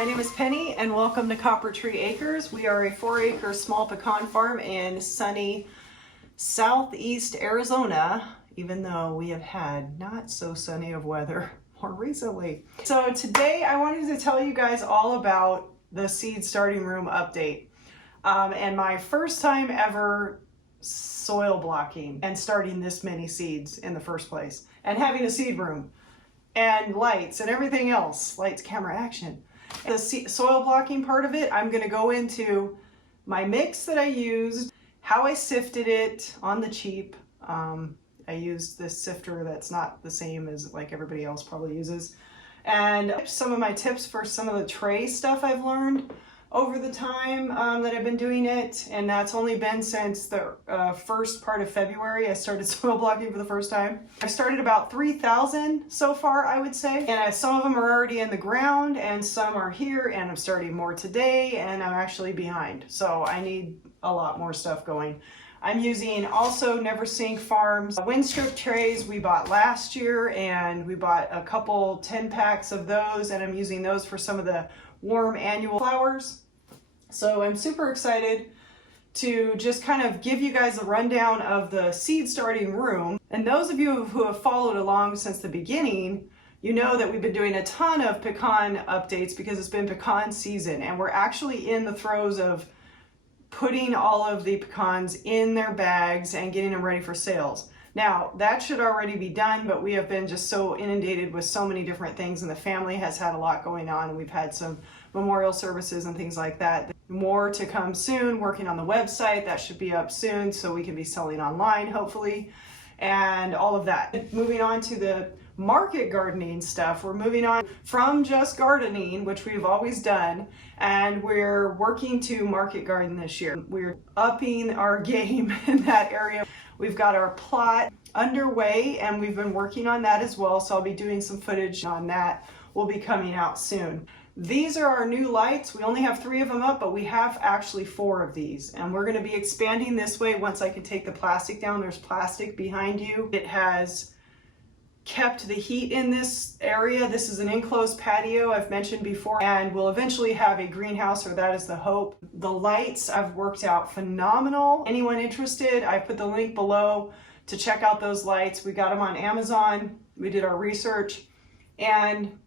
My name is Penny and welcome to Copper Tree Acres. We are a 4-acre small pecan farm in sunny southeast Arizona, even though we have had not so sunny of weather more recently. So today I wanted to tell you guys all about the seed starting room update and my first time ever soil blocking and starting this many seeds in the first place and having a seed room and lights and everything else, lights, camera, action. The soil blocking part of it, I'm going to go into my mix that I used, how I sifted it on the cheap. I used this sifter that's not the same as like everybody else probably uses. And some of my tips for some of the tray stuff I've learned over the time that I've been doing it. And that's only been since the first part of February. I started soil blocking for the first time. I've started about 3,000 so far, I would say. And some of them are already in the ground and some are here, and I'm starting more today and I'm actually behind. So I need a lot more stuff going. I'm using also Never Sink Farms wind strip trays we bought last year, and we bought a couple 10 packs of those, and I'm using those for some of the warm annual flowers. So I'm super excited to just kind of give you guys a rundown of the seed starting room. And those of you who have followed along since the beginning, you know that we've been doing a ton of pecan updates because it's been pecan season, and we're actually in the throes of putting all of the pecans in their bags and getting them ready for sales. Now, that should already be done, but we have been just so inundated with so many different things, and the family has had a lot going on, and we've had some memorial services and things like that. More to come soon, working on the website. That should be up soon so we can be selling online, hopefully, and all of that. Moving on to the market gardening stuff, we're moving on from just gardening, which we've always done, and we're working to market garden this year. We're upping our game in that area. We've got our plot underway and we've been working on that as well, so I'll be doing some footage on that. Will be coming out soon. These are our new lights. We only have 3 of them up, but we have actually 4 of these, and we're going to be expanding this way once I can take the plastic down. There's plastic behind you. It has kept the heat in this area. This is an enclosed patio I've mentioned before, and we'll eventually have a greenhouse, or that is the hope. The lights have worked out phenomenal. Anyone interested, I put the link below to check out those lights. We got them on Amazon. We did our research, and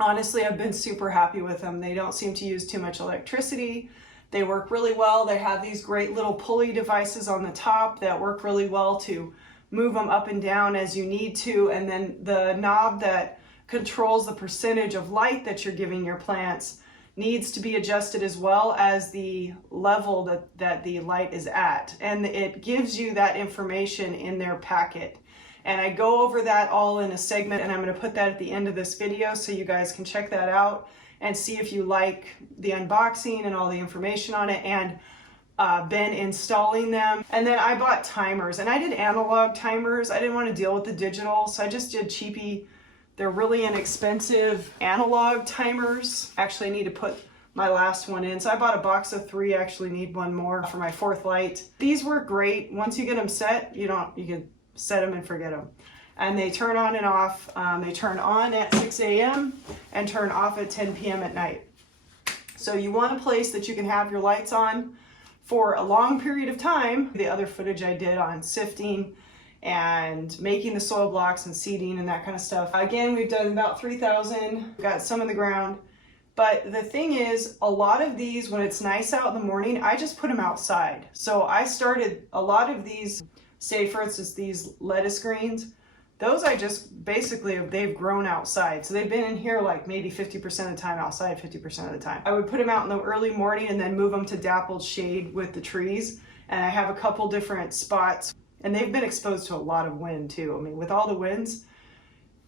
honestly, I've been super happy with them. They don't seem to use too much electricity. They work really well. They have these great little pulley devices on the top that work really well to move them up and down as you need to, and then the knob that controls the percentage of light that you're giving your plants needs to be adjusted as well as the level that the light is at, and it gives you that information in their packet. And I go over that all in a segment, and I'm going to put that at the end of this video so you guys can check that out and see if you like the unboxing and all the information on it, and been installing them. And then I bought timers, and I did analog timers. I didn't want to deal with the digital, so I just did cheapy. They're really inexpensive analog timers. Actually, I need to put my last one in, so I bought a box of 3. I actually need one more for my 4th light. These work great. Once you get them set, you can set them and forget them. And they turn on and off. They turn on at 6 a.m. and turn off at 10 p.m. at night. So you want a place that you can have your lights on for a long period of time. The other footage I did on sifting and making the soil blocks and seeding and that kind of stuff. Again, we've done about 3,000, got some in the ground. But the thing is, a lot of these, when it's nice out in the morning, I just put them outside. So I started a lot of these, say for instance, these lettuce greens, those I just basically, they've grown outside. So they've been in here like maybe 50% of the time, outside 50% of the time. I would put them out in the early morning and then move them to dappled shade with the trees. And I have a couple different spots, and they've been exposed to a lot of wind too. I mean, with all the winds,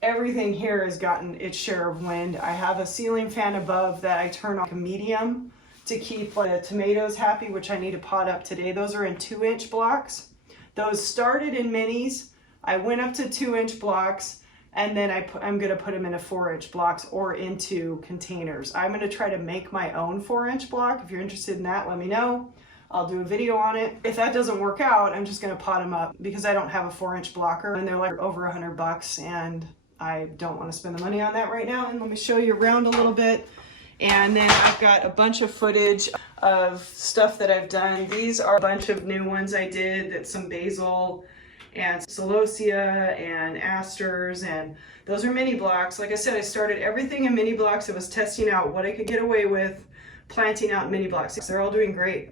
everything here has gotten its share of wind. I have a ceiling fan above that I turn on a medium to keep the tomatoes happy, which I need to pot up today. Those are in 2-inch blocks. Those started in minis. I went up to 2-inch blocks, and then I'm going to put them into 4-inch blocks or into containers. I'm going to try to make my own 4-inch block. If you're interested in that, let me know. I'll do a video on it. If that doesn't work out, I'm just going to pot them up because I don't have a 4-inch blocker, and they're like over $100, and I don't want to spend the money on that right now. And let me show you around a little bit. And then I've got a bunch of footage of stuff that I've done. These are a bunch of new ones I did, that's some basil and celosia and asters, and those are mini blocks. Like I said, I started everything in mini blocks. I was testing out what I could get away with planting out in mini blocks. They're all doing great.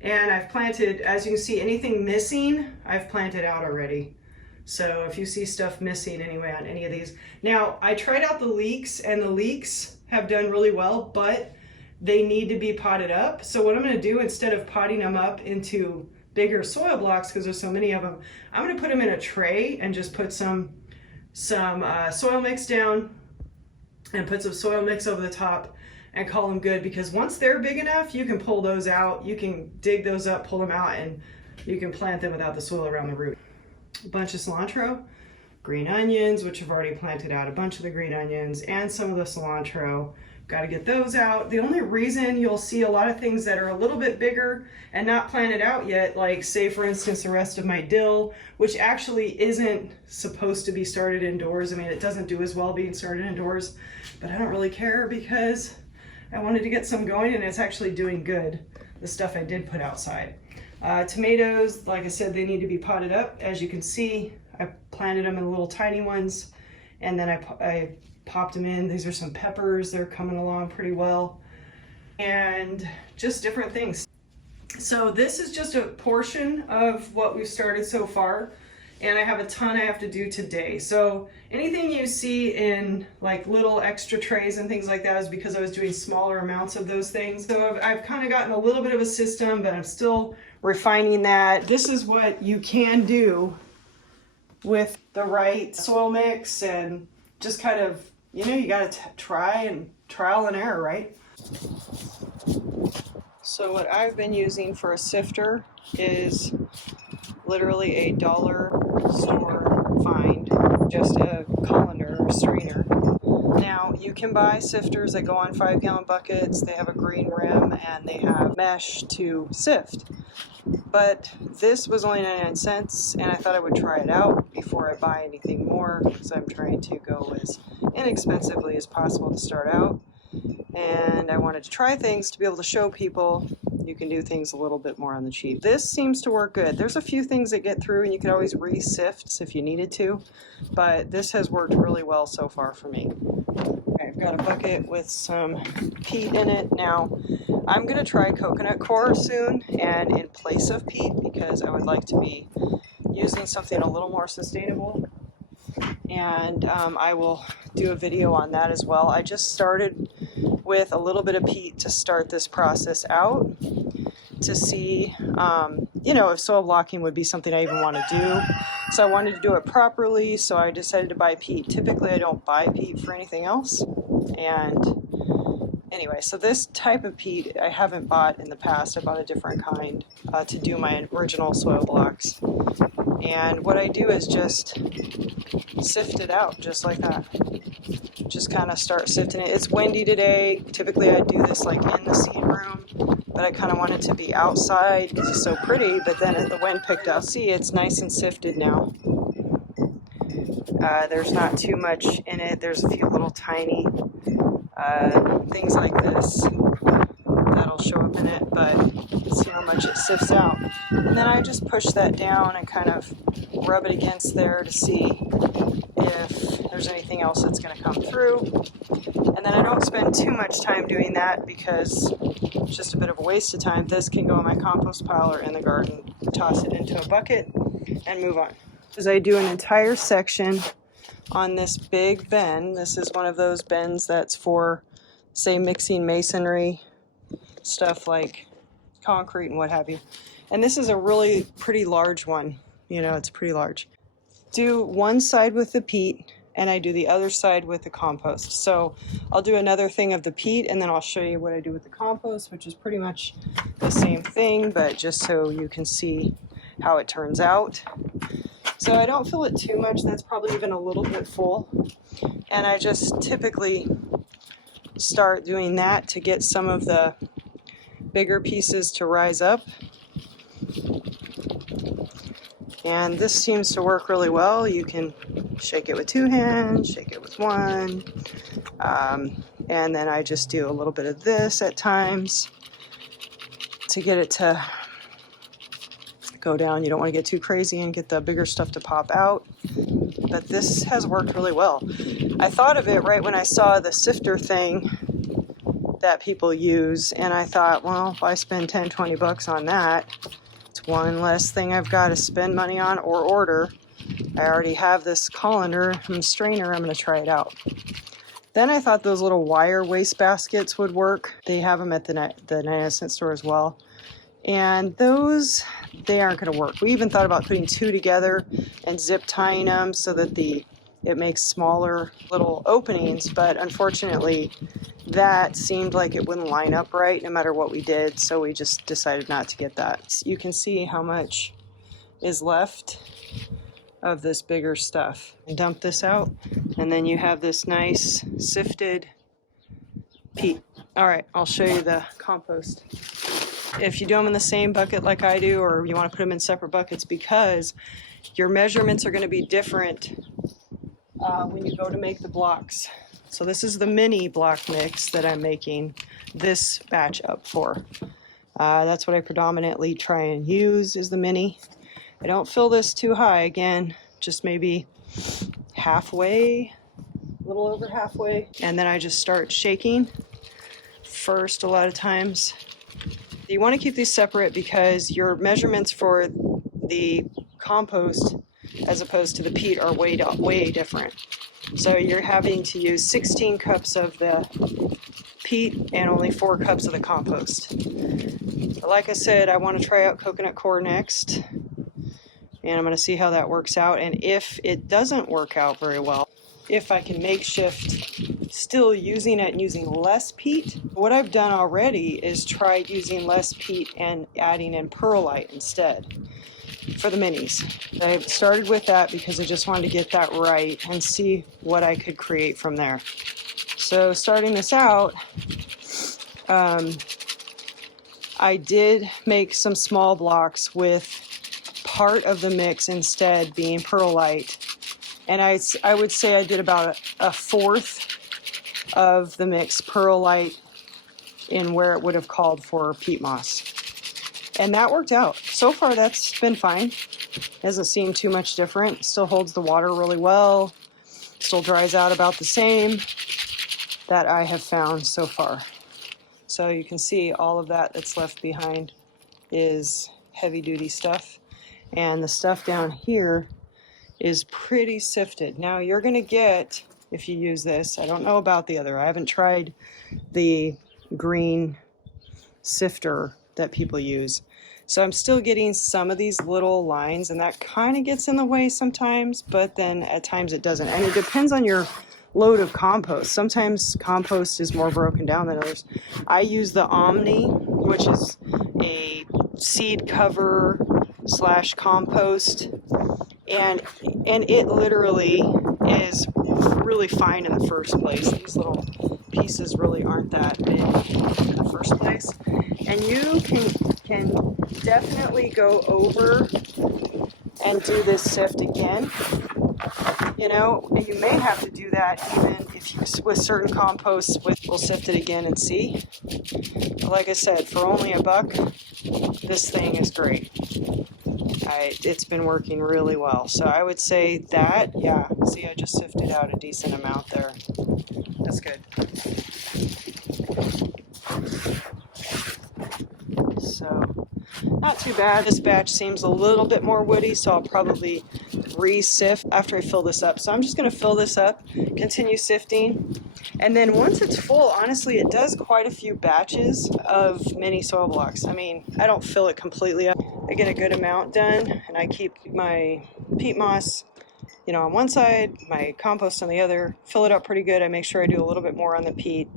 And I've planted, as you can see, anything missing, I've planted out already. So if you see stuff missing anyway on any of these. Now, I tried out the leeks, and the leeks have done really well, but they need to be potted up. So what I'm gonna do, instead of potting them up into bigger soil blocks, because there's so many of them, I'm gonna put them in a tray and just put some soil mix down and put some soil mix over the top and call them good, because once they're big enough, you can pull those out, you can dig those up, pull them out, and you can plant them without the soil around the root. A bunch of cilantro, green onions, which I've already planted out, a bunch of the green onions, and some of the cilantro. Got to get those out. The only reason you'll see a lot of things that are a little bit bigger and not planted out yet, like say for instance the rest of my dill, which actually isn't supposed to be started indoors. I mean, it doesn't do as well being started indoors, but I don't really care because I wanted to get some going, and it's actually doing good, the stuff I did put outside. Tomatoes, like I said, they need to be potted up. As you can see, I planted them in little tiny ones, and then I popped them in. These are some peppers. They're coming along pretty well, and just different things. So this is just a portion of what we've started so far, and I have a ton I have to do today. So anything you see in like little extra trays and things like that is because I was doing smaller amounts of those things. So I've kind of gotten a little bit of a system, but I'm still refining that. This is what you can do with the right soil mix, and just kind of, you know, you got to try and trial and error, right? So what I've been using for a sifter is literally a dollar store find, just a colander or strainer. Now you can buy sifters that go on 5-gallon buckets. They have a green rim and they have mesh to sift. But this was only 99 cents, and I thought I would try it out before I buy anything more, because I'm trying to go as inexpensively as possible to start out. And I wanted to try things to be able to show people you can do things a little bit more on the cheap. This seems to work good. There's a few things that get through, and you could always re-sift if you needed to, but this has worked really well so far for me. I've got a bucket with some peat in it. Now, I'm going to try coconut coir soon, and in place of peat, because I would like to be using something a little more sustainable. And I will do a video on that as well. I just started with a little bit of peat to start this process out, to see, you know, if soil blocking would be something I even want to do. So I wanted to do it properly, so I decided to buy peat. Typically I don't buy peat for anything else. And anyway, so this type of peat I haven't bought in the past. I bought a different kind to do my original soil blocks. And what I do is just sift it out just like that. Just kind of start sifting it. It's windy today. Typically I do this like in the seed room, but I kind of want it to be outside because it's so pretty, but then the wind picked up. See, it's nice and sifted now. There's not too much in it. There's a few little tiny things like this that'll show up in it, but you can see how much it sifts out. And then I just push that down and kind of rub it against there to see if there's anything else that's going to come through. And then I don't spend too much time doing that because it's just a bit of a waste of time. This can go in my compost pile or in the garden, toss it into a bucket and move on. As I do an entire section on this big bin. This is one of those bins that's for, say, mixing masonry, stuff like concrete and what have you. And this is a really pretty large one. You know, it's pretty large. Do one side with the peat and I do the other side with the compost. So I'll do another thing of the peat and then I'll show you what I do with the compost, which is pretty much the same thing, but just so you can see how it turns out. So I don't fill it too much. That's probably even a little bit full. And I just typically start doing that to get some of the bigger pieces to rise up. And this seems to work really well. You can shake it with 2 hands, shake it with 1. And then I just do a little bit of this at times to get it to go down. You don't want to get too crazy and get the bigger stuff to pop out. But this has worked really well. I thought of it right when I saw the sifter thing that people use, and I thought, well, if I spend 10, 20 bucks on that, it's one less thing I've got to spend money on or order. I already have this colander and strainer. I'm going to try it out. Then I thought those little wire waste baskets would work. They have them at the 99-cent store as well. And those, they aren't going to work. We even thought about putting two together and zip tying them so that it makes smaller little openings, but unfortunately that seemed like it wouldn't line up right no matter what we did, so we just decided not to get that. You can see how much is left of this bigger stuff. And dump this out, and then you have this nice sifted peat. All right, I'll show you the compost. If you do them in the same bucket like I do, or you want to put them in separate buckets, because your measurements are going to be different when you go to make the blocks. So this is the mini block mix that I'm making this batch up for. That's what I predominantly try and use, is the mini. I don't fill this too high, again, just maybe halfway, a little over halfway. And then I just start shaking first a lot of times. You want to keep these separate because your measurements for the compost as opposed to the peat are way different. So you're having to use 16 cups of the peat and only 4 cups of the compost. But like I said, I want to try out coconut coir next, and I'm going to see how that works out. And if it doesn't work out very well, if I can makeshift still using it and using less peat. What I've done already is try using less peat and adding in perlite instead for the minis. I started with that because I just wanted to get that right and see what I could create from there. So starting this out, I did make some small blocks with part of the mix instead being perlite. And I would say I did about a fourth of the mix perlite in where it would have called for peat moss. And that worked out. So far that's been fine. Doesn't seem too much different. Still holds the water really well. Still dries out about the same that I have found so far. So you can see all of that that's left behind is heavy duty stuff. And the stuff down here is pretty sifted. Now you're gonna get, if you use this, I don't know about the other, I haven't tried the green sifter that people use. So I'm still getting some of these little lines, and that kind of gets in the way sometimes, but then at times it doesn't. And it depends on your load of compost. Sometimes compost is more broken down than others. I use the Omni, which is a seed cover / compost, and it literally is really fine in the first place. These little pieces really aren't that big in the first place, and you can definitely go over and do this sift again. You know, you may have to do that even if you, with certain composts, we'll sift it again and see. But like I said, for only $1, this thing is great. It's been working really well. So I would say that, yeah, see, I just sifted out a decent amount there. That's good. So, not too bad. This batch seems a little bit more woody, so I'll probably re-sift after I fill this up. So I'm just going to fill this up, continue sifting, and then once it's full, honestly, it does quite a few batches of mini soil blocks. I mean, I don't fill it completely up. I get a good amount done, and I keep my peat moss, you know, on one side, my compost on the other, fill it up pretty good. I make sure I do a little bit more on the peat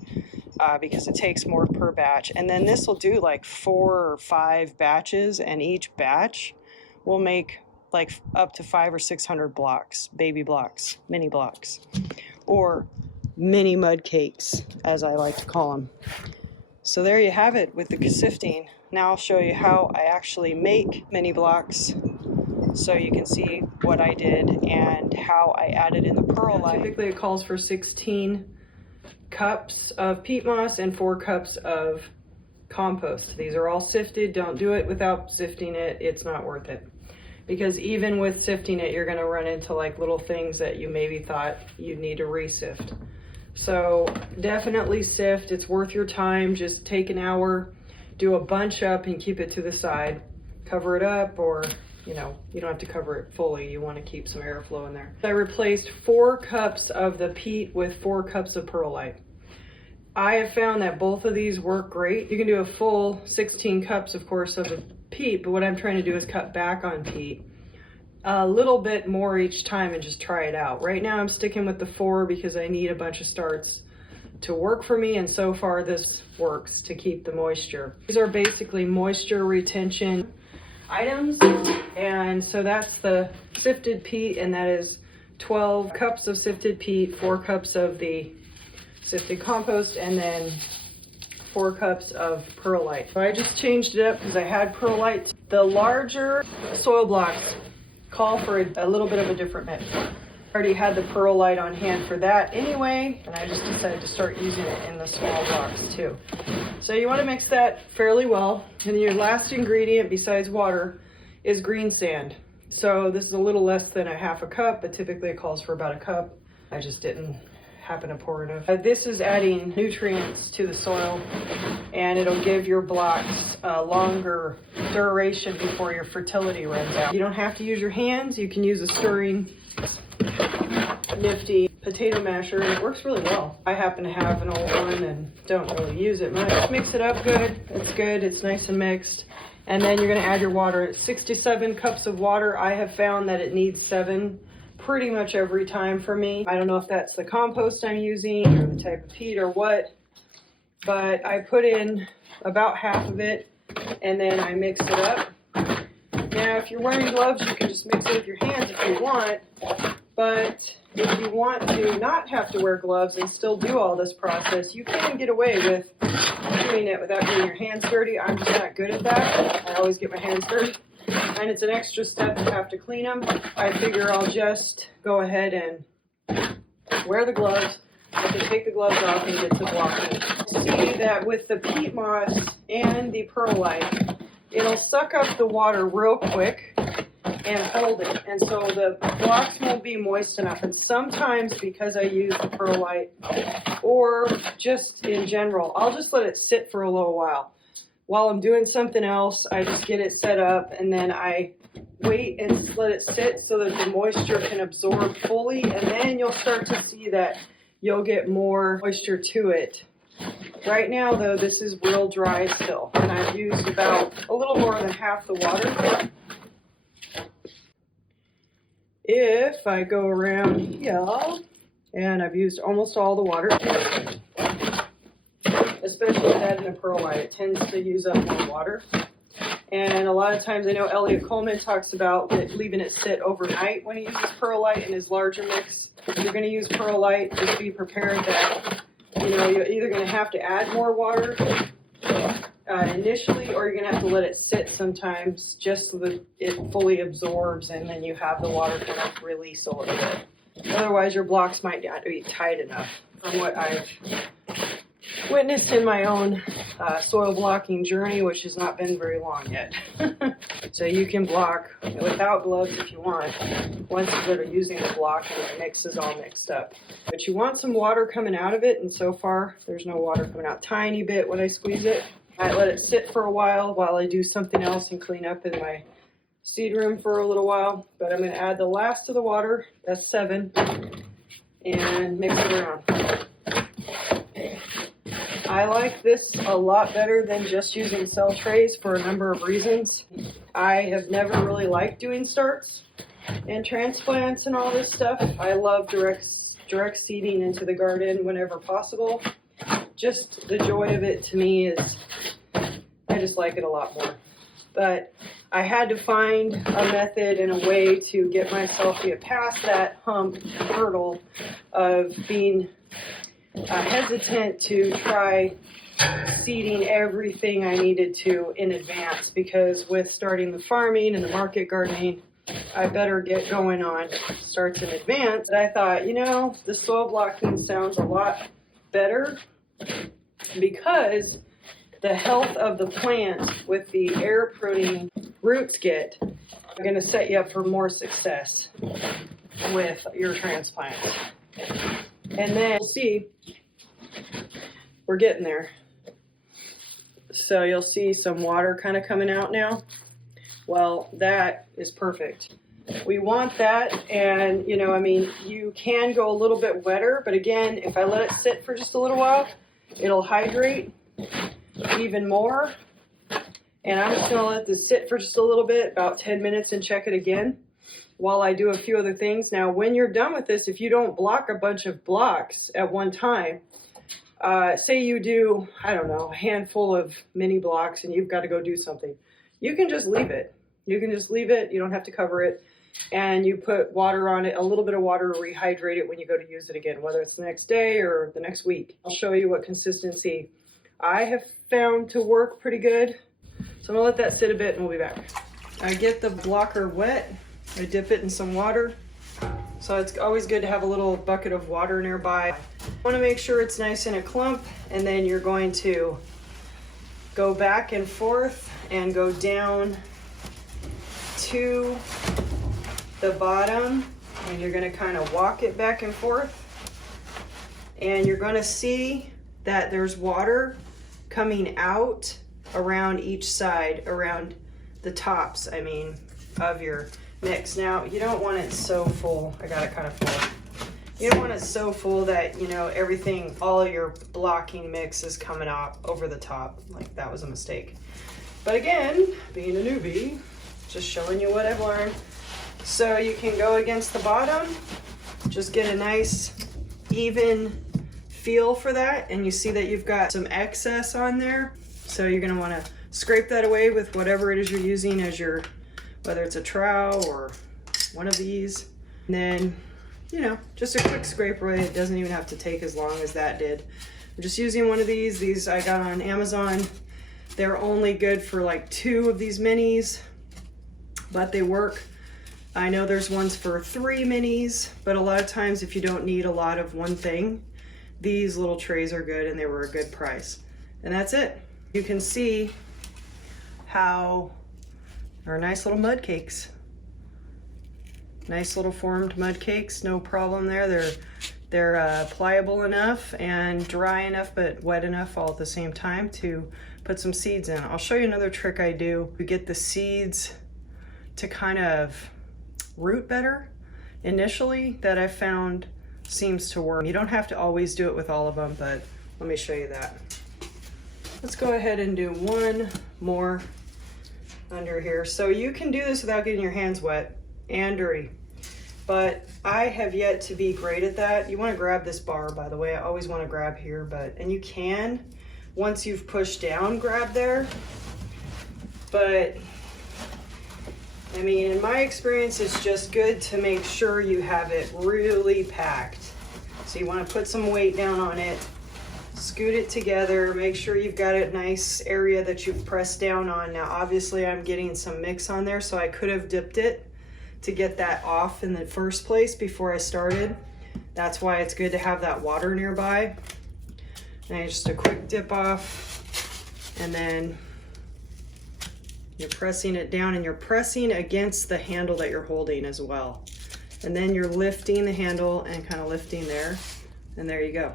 because it takes more per batch. And then this will do like 4 or 5 batches, and each batch will make like up to 500 or 600 blocks, baby blocks, mini blocks, or mini mud cakes, as I like to call them. So there you have it with the sifting. Now I'll show you how I actually make mini blocks so you can see what I did and how I added in the perlite. Typically it calls for 16 cups of peat moss and 4 cups of compost. These are all sifted. Don't do it without sifting it. It's not worth it. Because even with sifting it, you're gonna run into like little things that you maybe thought you'd need to re-sift. So definitely sift, it's worth your time. Just take an hour, do a bunch up and keep it to the side. Cover it up, or you know, you don't have to cover it fully. You wanna keep some airflow in there. I replaced 4 cups of the peat with 4 cups of perlite. I have found that both of these work great. You can do a full 16 cups, of course, of the peat, but what I'm trying to do is cut back on peat a little bit more each time and just try it out. Right now I'm sticking with the 4 because I need a bunch of starts to work for me, and so far this works to keep the moisture. These are basically moisture retention items, and so that's the sifted peat, and that is 12 cups of sifted peat, 4 cups of the sifted compost, and then 4 cups of perlite. So I just changed it up because I had perlite. The larger soil blocks call for a little bit of a different mix. I already had the perlite on hand for that anyway, and I just decided to start using it in the small blocks too. So you want to mix that fairly well, and your last ingredient besides water is green sand. So this is a little less than a half a cup, but typically it calls for about a cup. I just didn't happen to pour enough. This is adding nutrients to the soil, and it'll give your blocks a longer duration before your fertility runs out. You don't have to use your hands. You can use a stirring nifty potato masher, and it works really well. I happen to have an old one and don't really use it much. Mix it up good. It's good. It's nice and mixed. And then you're going to add your water. It's 67 cups of water. I have found that it needs 7 pretty much every time for me. I don't know if that's the compost I'm using or the type of peat or what, but I put in about half of it and then I mix it up. Now if you're wearing gloves, you can just mix it with your hands if you want, but if you want to not have to wear gloves and still do all this process, you can get away with doing it without getting your hands dirty. I'm just not good at that. I always get my hands dirty, and it's an extra step to have to clean them. I figure I'll just go ahead and wear the gloves. I can take the gloves off and get to blocking. See that with the peat moss and the perlite, it'll suck up the water real quick and hold it, and so the blocks won't be moist enough. And sometimes because I use the perlite, or just in general, I'll just let it sit for a little while. While I'm doing something else, I just get it set up and then I wait and let it sit so that the moisture can absorb fully, and then you'll start to see that you'll get more moisture to it. Right now though, this is real dry still, and I've used about a little more than half the water. If I go around here, and I've used almost all the water, especially with adding a perlite, it tends to use up more water. And a lot of times, I know Elliot Coleman talks about leaving it sit overnight when he uses perlite in his larger mix. If you're going to use perlite, just be prepared that, you know, you're either going to have to add more water initially, or you're going to have to let it sit sometimes just so that it fully absorbs, and then you have the water kind of release a little bit. Otherwise, your blocks might not be tight enough, from what I've witnessed in my own soil blocking journey, which has not been very long yet. So you can block without gloves if you want, once you're using the block and the mix is all mixed up. But you want some water coming out of it, and so far there's no water coming out. Tiny bit when I squeeze it. I let it sit for a while I do something else and clean up in my seed room for a little while. But I'm going to add the last of the water, that's 7, and mix it around. I like this a lot better than just using cell trays for a number of reasons. I have never really liked doing starts and transplants and all this stuff. I love direct seeding into the garden whenever possible. Just the joy of it to me is, I just like it a lot more. But I had to find a method and a way to get myself to get past that hurdle of being hesitant to try seeding everything I needed to in advance, because with starting the farming and the market gardening, I better get going on starts in advance. And I thought, you know, the soil blocking sounds a lot better because the health of the plant with the air pruning roots get are going to set you up for more success with your transplants. And then you'll see we're getting there. So you'll see some water kind of coming out now. Well, that is perfect. We want that, and you know, I mean, you can go a little bit wetter, but again, if I let it sit for just a little while, it'll hydrate even more. And I'm just gonna let this sit for just a little bit, about 10 minutes, and check it again while I do a few other things. Now, when you're done with this, if you don't block a bunch of blocks at one time, say you do, I don't know, a handful of mini blocks and you've got to go do something, you can just leave it. You can just leave it. You don't have to cover it. And you put water on it, a little bit of water to rehydrate it when you go to use it again, whether it's the next day or the next week. I'll show you what consistency I have found to work pretty good. So I'm gonna let that sit a bit and we'll be back. I get the blocker wet. I dip it in some water. So it's always good to have a little bucket of water nearby. You want to make sure it's nice in a clump, and then you're going to go back and forth and go down to the bottom, and you're going to kind of walk it back and forth, and you're going to see that there's water coming out around each side, around the tops, I mean, of your mix. Now, you don't want it so full. I got it kind of full. You don't want it so full that, you know, everything, all of your blocking mix is coming out over the top. Like, that was a mistake. But again, being a newbie, just showing you what I've learned. So you can go against the bottom, just get a nice even feel for that, and you see that you've got some excess on there. So you're gonna wanna scrape that away with whatever it is you're using as your, whether it's a trowel or one of these. And then, you know, just a quick scrape away. It doesn't even have to take as long as that did. I'm just using one of these. These I got on Amazon. They're only good for like 2 of these minis, but they work. I know there's ones for 3 minis, but a lot of times if you don't need a lot of one thing, these little trays are good, and they were a good price. And that's it. You can see how our nice little mud cakes. Nice little formed mud cakes, no problem there. They're pliable enough and dry enough, but wet enough all at the same time to put some seeds in. I'll show you another trick I do to get the seeds to kind of root better initially that I found seems to work. You don't have to always do it with all of them, but let me show you that. Let's go ahead and do one more under here. So you can do this without getting your hands wet and dirty, but I have yet to be great at that. You want to grab this bar, by the way. I always want to grab here, and you can, once you've pushed down, grab there. But I mean, in my experience, it's just good to make sure you have it really packed. So you want to put some weight down on it, scoot it together, make sure you've got a nice area that you've pressed down on. Now, obviously I'm getting some mix on there, so I could have dipped it to get that off in the first place before I started. That's why it's good to have that water nearby. And just a quick dip off, and then you're pressing it down, and you're pressing against the handle that you're holding as well. And then you're lifting the handle and kind of lifting there, and there you go.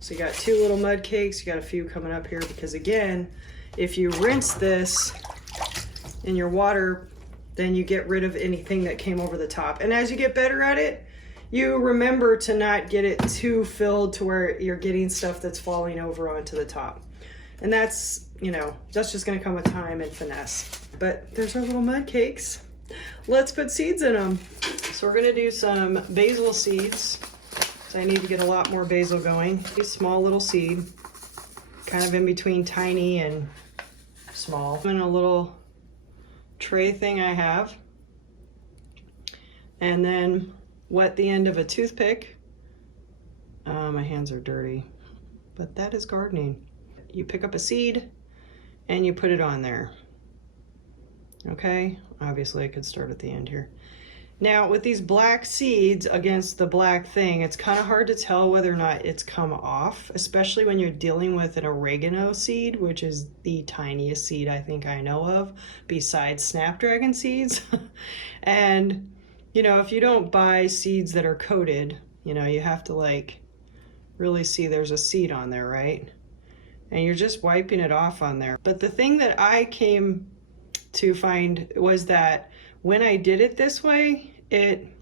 So you got 2 little mud cakes. You got a few coming up here, because again, if you rinse this in your water, then you get rid of anything that came over the top. And as you get better at it, you remember to not get it too filled to where you're getting stuff that's falling over onto the top. And that's, you know, that's just gonna come with time and finesse. But there's our little mud cakes. Let's put seeds in them. So we're gonna do some basil seeds. So I need to get a lot more basil going. A small little seed, kind of in between tiny and small. In a little tray thing I have. And then wet the end of a toothpick. My hands are dirty, but that is gardening. You pick up a seed and you put it on there. Okay, obviously I could start at the end here. Now with these black seeds against the black thing, it's kind of hard to tell whether or not it's come off, especially when you're dealing with an oregano seed, which is the tiniest seed I think I know of besides snapdragon seeds. And you know, if you don't buy seeds that are coated, you know, you have to like really see there's a seed on there, right? And you're just wiping it off on there. But the thing that I came to find was that when I did it this way, it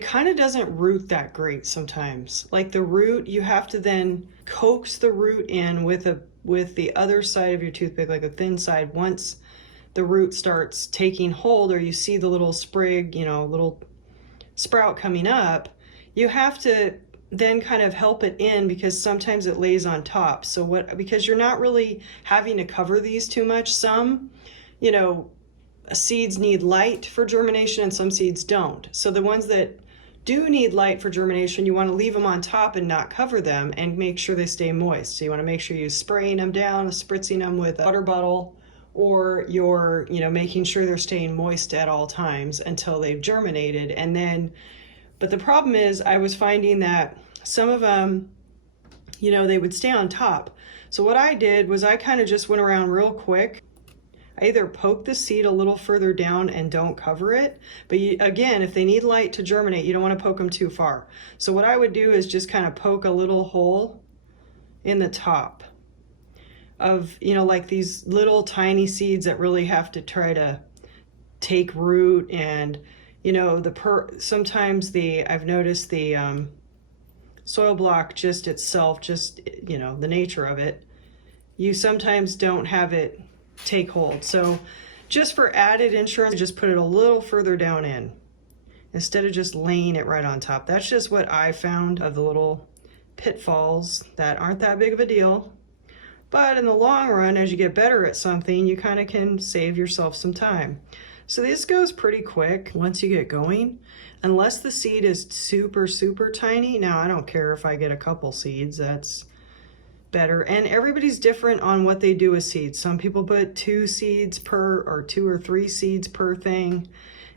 kind of doesn't root that great sometimes. Like the root, you have to then coax the root in with the other side of your toothpick, like a thin side. Once the root starts taking hold, or you see the little sprig, you know, little sprout coming up, you have to then kind of help it in, because sometimes it lays on top. So because you're not really having to cover these too much. Some, you know, seeds need light for germination and some seeds don't. So the ones that do need light for germination, you want to leave them on top and not cover them and make sure they stay moist. So you want to make sure you're spraying them down, spritzing them with a water bottle, or you're, you know, making sure they're staying moist at all times until they've germinated. And then, but the problem is I was finding that some of them, you know, they would stay on top. So what I did was I kind of just went around real quick. I either poke the seed a little further down and don't cover it, but again, if they need light to germinate, you don't want to poke them too far. So what I would do is just kind of poke a little hole in the top of, you know, like these little tiny seeds that really have to try to take root. And, you know, sometimes I've noticed the soil block just itself, just, you know, the nature of it, you sometimes don't have it take hold. So just for added insurance, just put it a little further down in instead of just laying it right on top. That's just what I found of the little pitfalls that aren't that big of a deal. But in the long run, as you get better at something, you kind of can save yourself some time. So this goes pretty quick once you get going, unless the seed is super, super tiny. Now, I don't care if I get a couple seeds, that's better. And everybody's different on what they do with seeds. Some people put 2 seeds per, or 2 or 3 seeds per thing,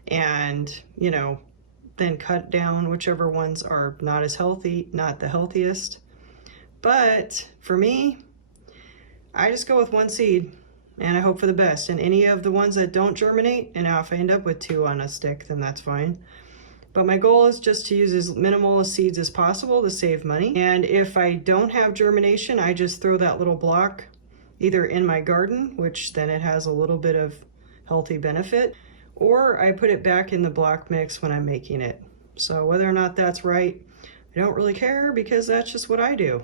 and, you know, then cut down whichever ones are not as healthy, not the healthiest. But for me, I just go with 1 seed and I hope for the best. And any of the ones that don't germinate, and now if I end up with 2 on a stick, then that's fine. But my goal is just to use as minimal seeds as possible to save money. And if I don't have germination, I just throw that little block either in my garden, which then it has a little bit of healthy benefit, or I put it back in the block mix when I'm making it. So whether or not that's right, I don't really care, because that's just what I do.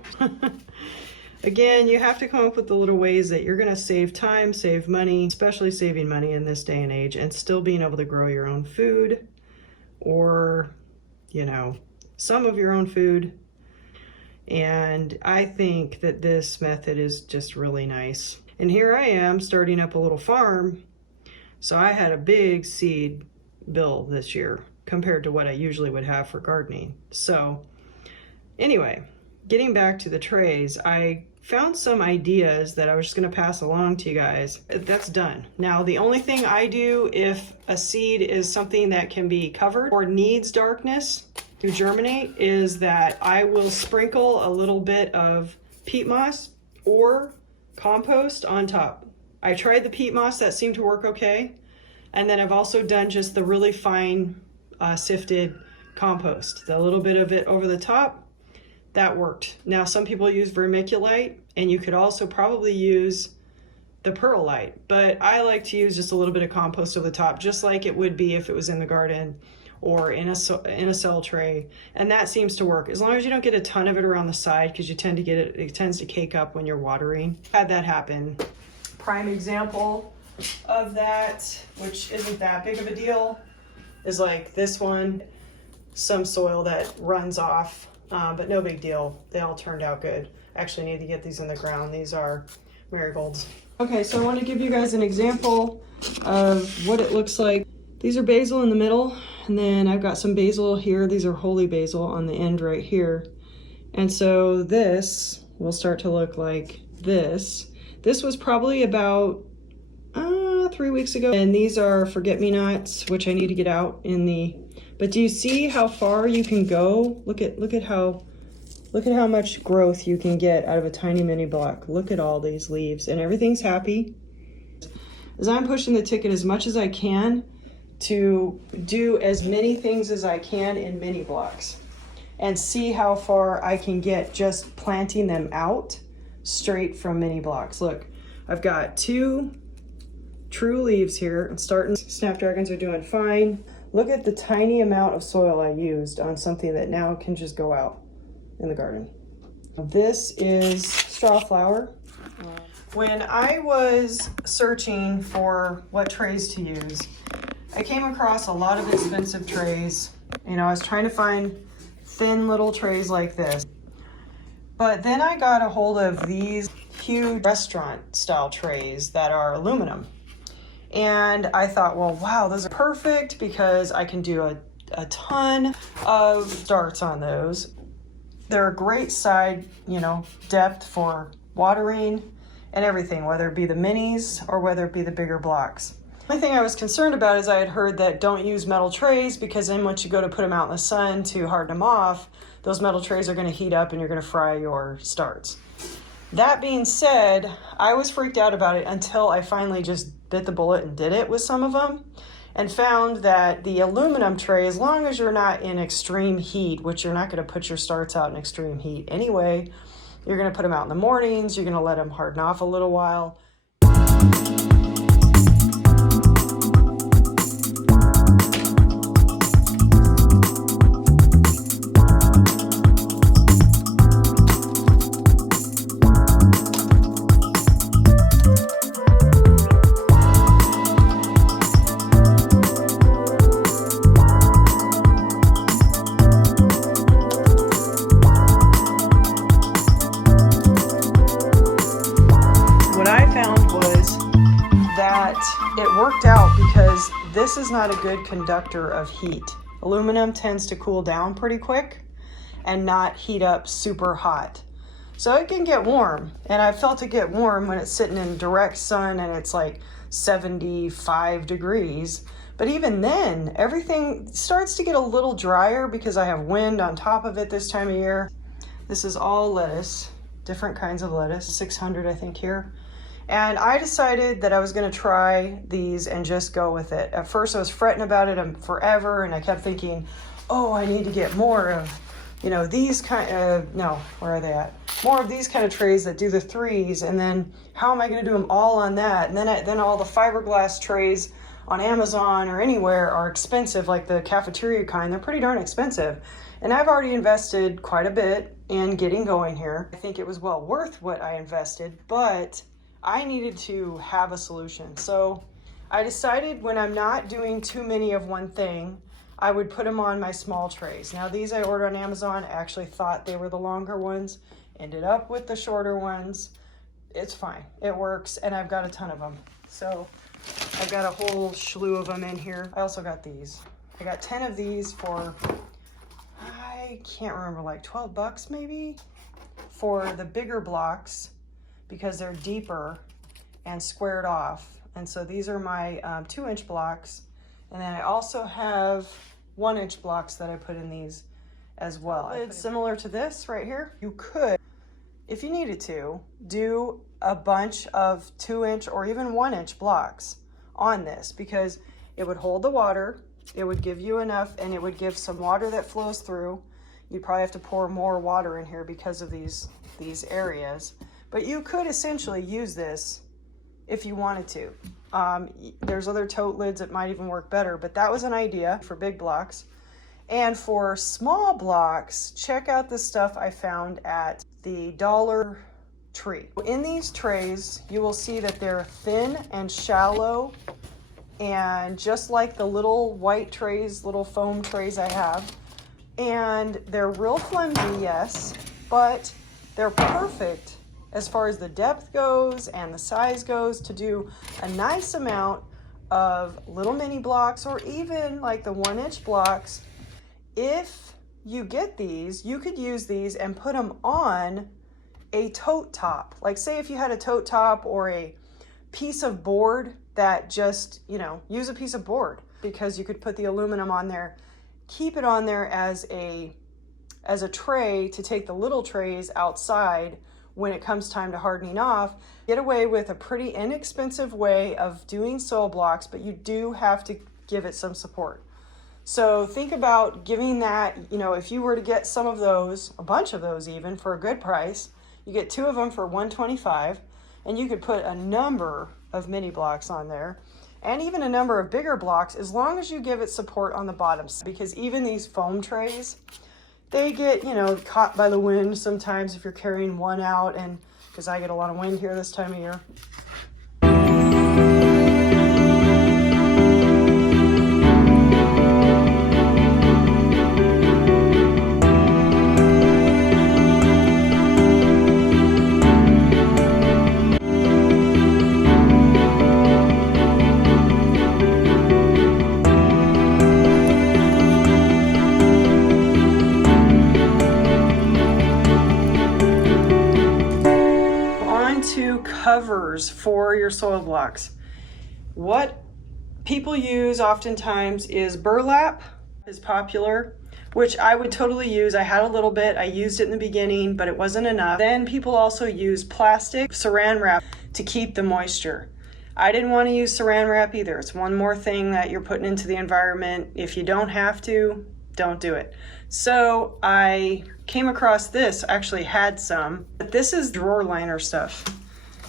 Again, you have to come up with the little ways that you're gonna save time, save money, especially saving money in this day and age, and still being able to grow your own food, or, you know, some of your own food. And I think that this method is just really nice. And here I am starting up a little farm. So I had a big seed bill this year compared to what I usually would have for gardening. So anyway, getting back to the trays, I found some ideas that I was just going to pass along to you guys. That's done. Now, the only thing I do if a seed is something that can be covered or needs darkness to germinate is that I will sprinkle a little bit of peat moss or compost on top. I tried the peat moss, that seemed to work okay. And then I've also done just the really fine sifted compost, the little bit of it over the top. That worked. Now, some people use vermiculite, and you could also probably use the perlite, but I like to use just a little bit of compost over the top, just like it would be if it was in the garden or in a cell tray. And that seems to work, as long as you don't get a ton of it around the side, because you tend to get it tends to cake up when you're watering. Had that happen. Prime example of that, which isn't that big of a deal, is like this one, some soil that runs off. But no big deal. They all turned out good. Actually, I need to get these in the ground. These are marigolds. Okay, so I want to give you guys an example of what it looks like. These are basil in the middle, and then I've got some basil here. These are holy basil on the end right here. And so this will start to look like this. This was probably about 3 weeks ago. And these are forget-me-nots, which I need to get out in the, but do you see how far you can go? Look at how much growth you can get out of a tiny mini block. Look at all these leaves, and everything's happy. As I'm pushing the ticket as much as I can to do as many things as I can in mini blocks and see how far I can get just planting them out straight from mini blocks. Look, I've got 2 true leaves here. I'm starting. Snapdragons are doing fine. Look at the tiny amount of soil I used on something that now can just go out in the garden. This is straw flower. When I was searching for what trays to use, I came across a lot of expensive trays. You know, I was trying to find thin little trays like this. But then I got a hold of these huge restaurant style trays that are aluminum. And I thought, well, wow, those are perfect because I can do a ton of darts on those. They're a great side, you know, depth for watering and everything, whether it be the minis or whether it be the bigger blocks. The only thing I was concerned about is I had heard that don't use metal trays because then once you go to put them out in the sun to harden them off, those metal trays are going to heat up and you're going to fry your starts. That being said, I was freaked out about it until I finally just bit the bullet and did it with some of them and found that the aluminum tray, as long as you're not in extreme heat, which you're not going to put your starts out in extreme heat anyway, you're going to put them out in the mornings, you're going to let them harden off a little while. It worked out because this is not a good conductor of heat. Aluminum tends to cool down pretty quick and not heat up super hot. So it can get warm, and I felt it get warm when it's sitting in direct sun and it's like 75 degrees. But even then, everything starts to get a little drier because I have wind on top of it this time of year. This is all lettuce, different kinds of lettuce, 600 I think here. And I decided that I was going to try these and just go with it. At first I was fretting about it forever, and I kept thinking, oh, I need to get more of, you know, these kind of, no, where are they at? More of these kind of trays that do the 3s, and then how am I going to do them all on that? And then all the fiberglass trays on Amazon or anywhere are expensive, like the cafeteria kind. They're pretty darn expensive. And I've already invested quite a bit in getting going here. I think it was well worth what I invested, but I needed to have a solution. So I decided when I'm not doing too many of one thing, I would put them on my small trays. Now these I ordered on Amazon. I actually thought they were the longer ones, ended up with the shorter ones. It's fine, it works, and I've got a ton of them. So I've got a whole slew of them in here. I also got these. I got 10 of these for, I can't remember, like 12 bucks maybe, for the bigger blocks, because they're deeper and squared off. And so these are my 2-inch blocks. And then I also have 1-inch blocks that I put in these as well. It's similar to this right here. You could, if you needed to, do a bunch of 2-inch or even 1-inch blocks on this, because it would hold the water, it would give you enough, and it would give some water that flows through. You'd probably have to pour more water in here because of these areas. But you could essentially use this if you wanted to. There's other tote lids that might even work better, but that was an idea for big blocks. And for small blocks, check out the stuff I found at the Dollar Tree. In these trays, you will see that they're thin and shallow, and just like the little white trays, little foam trays I have. And they're real flimsy, yes, but they're perfect as far as the depth goes and the size goes to do a nice amount of little mini blocks, or even like the 1-inch blocks. If you get these, you could use these and put them on a tote top. Like say if you had a tote top or a piece of board that just, use a piece of board, because you could put the aluminum on there, keep it on there as a tray to take the little trays outside when it comes time to hardening off. Get away with a pretty inexpensive way of doing soil blocks, but you do have to give it some support. So think about giving that, if you were to get some of those, a bunch of those even, for a good price, you get 2 of them for $125, and you could put a number of mini blocks on there, and even a number of bigger blocks, as long as you give it support on the bottoms. Because even these foam trays, they get, caught by the wind sometimes if you're carrying one out, and because I get a lot of wind here this time of year. Covers for your soil blocks. What people use oftentimes is burlap, is popular, which I would totally use. I had a little bit, I used it in the beginning, but it wasn't enough. Then people also use plastic saran wrap to keep the moisture. I didn't want to use saran wrap either. It's one more thing that you're putting into the environment. If you don't have to, don't do it. So I came across this, actually had some, but this is drawer liner stuff.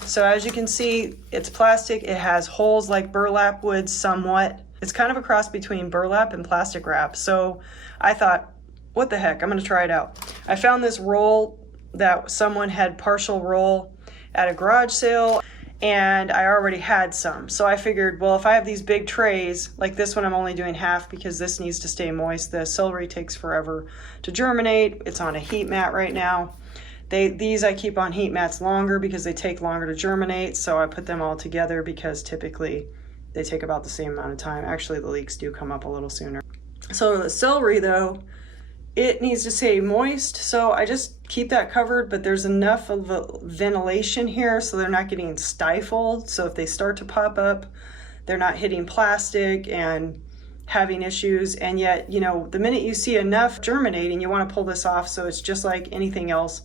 So as you can see, it's plastic. It has holes like burlap would somewhat. It's kind of a cross between burlap and plastic wrap. So I thought, what the heck, I'm gonna try it out. I found this roll that someone had partial roll at a garage sale, and I already had some. So I figured, well, if I have these big trays, like this one I'm only doing half because this needs to stay moist. The celery takes forever to germinate. It's on a heat mat right now. These I keep on heat mats longer because they take longer to germinate, so I put them all together because typically they take about the same amount of time. Actually, the leeks do come up a little sooner. So the celery, though, it needs to stay moist, so I just keep that covered, but there's enough of a ventilation here so they're not getting stifled. So if they start to pop up, they're not hitting plastic and having issues. And yet, the minute you see enough germinating, you want to pull this off. So it's just like anything else,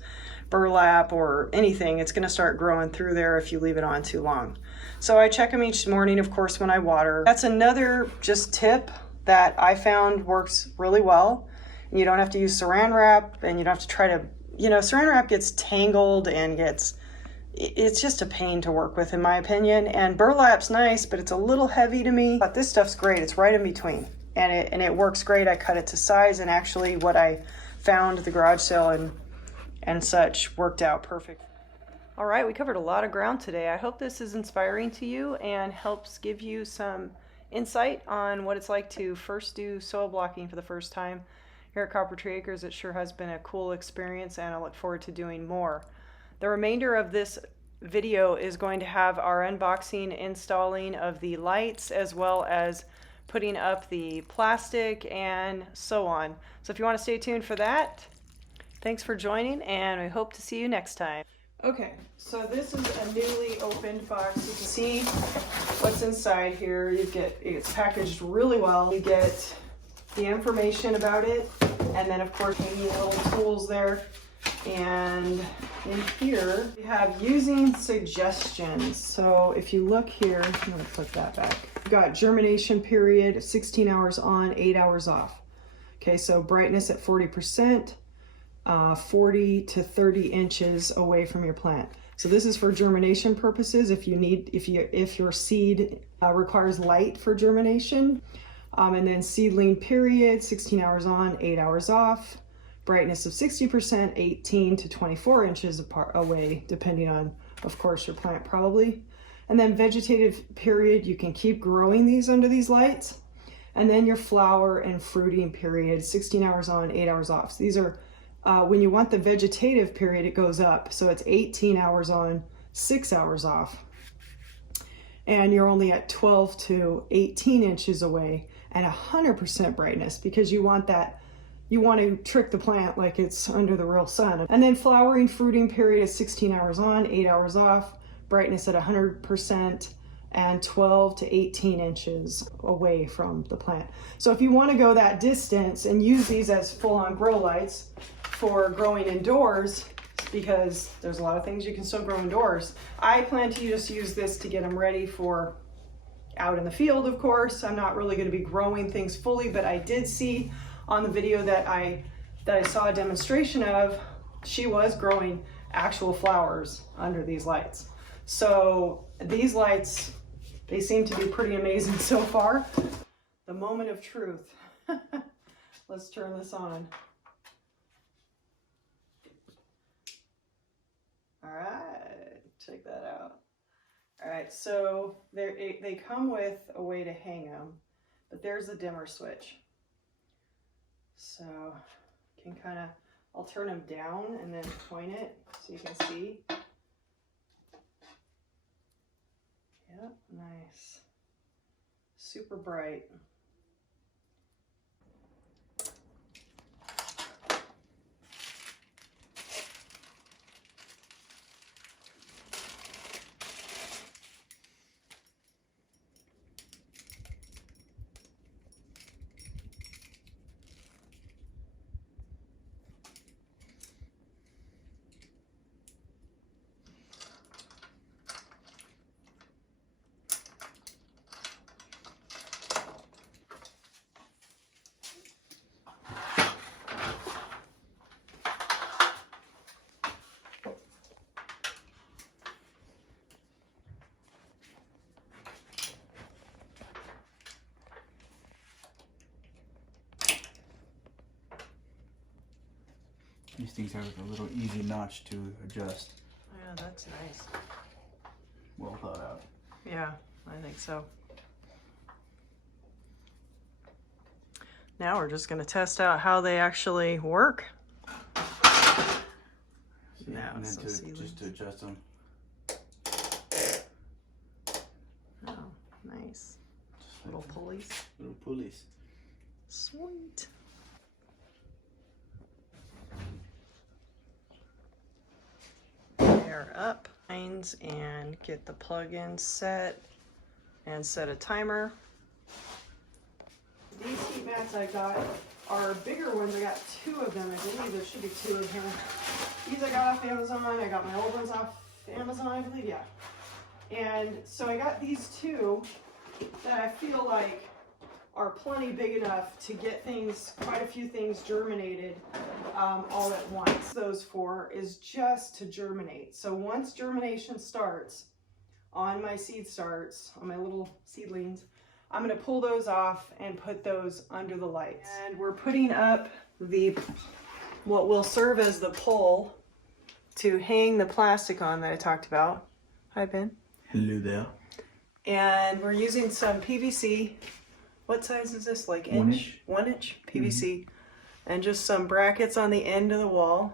burlap or anything, it's going to start growing through there if you leave it on too long. So I check them each morning, of course, when I water. That's another just tip that I found works really well. And you don't have to use saran wrap, and you don't have to try to, saran wrap gets tangled and it's just a pain to work with, in my opinion. And burlap's nice, but it's a little heavy to me. But this stuff's great. It's right in between, and it works great. I cut it to size, and actually what I found at the garage sale and such worked out perfect. All right, we covered a lot of ground today. I hope this is inspiring to you and helps give you some insight on what it's like to first do soil blocking for the first time. Here at Copper Tree Acres, it sure has been a cool experience, and I look forward to doing more. The remainder of this video is going to have our unboxing, installing of the lights, as well as putting up the plastic and so on. So if you want to stay tuned for that, thanks for joining, and we hope to see you next time. Okay, so this is a newly opened box. You can see what's inside here. It's packaged really well. You get the information about it, and then of course maybe little tools there. And in here we have using suggestions. So if you look here, I'm going to flip that back. We've got germination period, 16 hours on, 8 hours off. Okay, so brightness at 40%. 40 to 30 inches away from your plant. So this is for germination purposes. If your seed requires light for germination, and then seedling period, 16 hours on, 8 hours off. Brightness of 60%, 18 to 24 inches away, depending on, of course, your plant probably. And then vegetative period, you can keep growing these under these lights. And then your flower and fruiting period, 16 hours on, 8 hours off. So these are when you want the vegetative period, it goes up. So it's 18 hours on, 6 hours off. And you're only at 12 to 18 inches away and 100% brightness, because you want to trick the plant like it's under the real sun. And then flowering, fruiting period is 16 hours on, 8 hours off. brightness at 100% and 12 to 18 inches away from the plant. So if you want to go that distance and use these as full-on grow lights for growing indoors, because there's a lot of things you can still grow indoors, I plan to just use this to get them ready for out in the field. Of course, I'm not really going to be growing things fully, but I did see on the video that I saw a demonstration of, she was growing actual flowers under these lights. So these lights, they seem to be pretty amazing so far. The moment of truth. Let's turn this on. All right, check that out. All right, so they come with a way to hang them, but there's a dimmer switch. So you can kind of, I'll turn them down and then point it so you can see. Yep, nice. Super bright. These things have a little easy notch to adjust. Yeah, that's nice. Well thought out. Yeah, I think so. Now we're just going to test out how they actually work. Yeah, and then just to adjust them. Oh, nice. Little pulleys. Little pulleys. Sweet. They're up. And get the plug-in set and set a timer. These heat mats I got are bigger ones. I got 2 of them. I believe there should be 2 of them. These I got off Amazon. I got my old ones off Amazon, I believe, yeah. And so I got these 2 that I feel like are plenty big enough to get things, quite a few things germinated all at once. Those 4 is just to germinate. So once germination starts on my seed starts, on my little seedlings, I'm going to pull those off and put those under the lights. And we're putting up what will serve as the pole to hang the plastic on that I talked about. Hi, Ben. Hello there. And we're using some PVC. What size is this? Like inch? 1 inch PVC. And just some brackets on the end of the wall.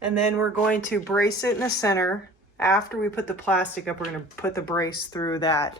And then we're going to brace it in the center. After we put the plastic up, we're going to put the brace through that.